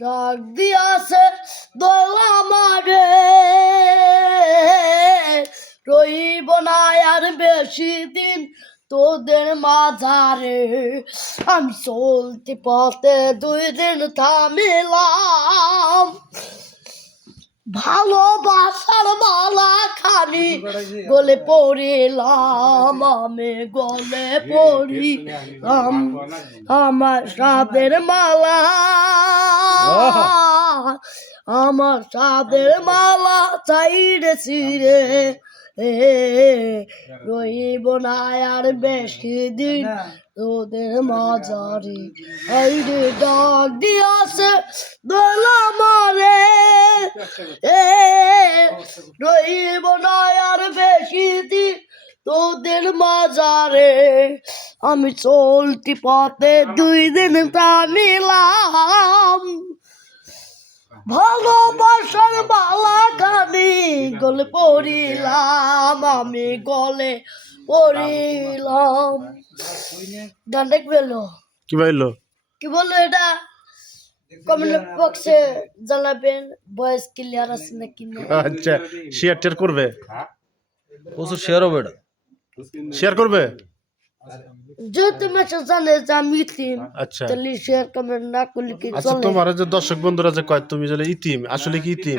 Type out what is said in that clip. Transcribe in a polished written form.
ডাক দিয়াছে দোলা মারে রইব না আর বেশি দিন তোদের মাঝারে আমি চলতি পথে 2 দিন থামিলাম ভালোবাসার মালা খানি গলে পড়িলাম আমি গলে পড়িলাম আমার সাদের মালা আমার সাদের মালা চাইরেছি রে রইব না আর বেশি দিন তোদের মাঝারে এই রে ডাক দিয়াছে দোলা মারে রইব না আর বেশি দিন তোদের মাঝারে আমি চলতি পথে 2 দিন থামিলাম ভালোবাসার মালা খানি গলে পড়িলাম আমি গলে পড়িলাম গান দেখবে কি বললো কি বললো এটা কমেন্ট বক্সে জানাবেন ভয়েস ক্লিয়ার আছে নাকি না আচ্ছা শেয়ার টেয়ার করবে প্রচুর শেয়ার হবে এটা শেয়ার করবে যদি মেসেজ জানে যে আমি ইতিম আচ্ছা তাহলে শেয়ার কমেন্ট না করলে কি আচ্ছা চলে তোমার যে দর্শক বন্ধুরা যে কয় তুমি যে ইতিম আসলে কি ইতিম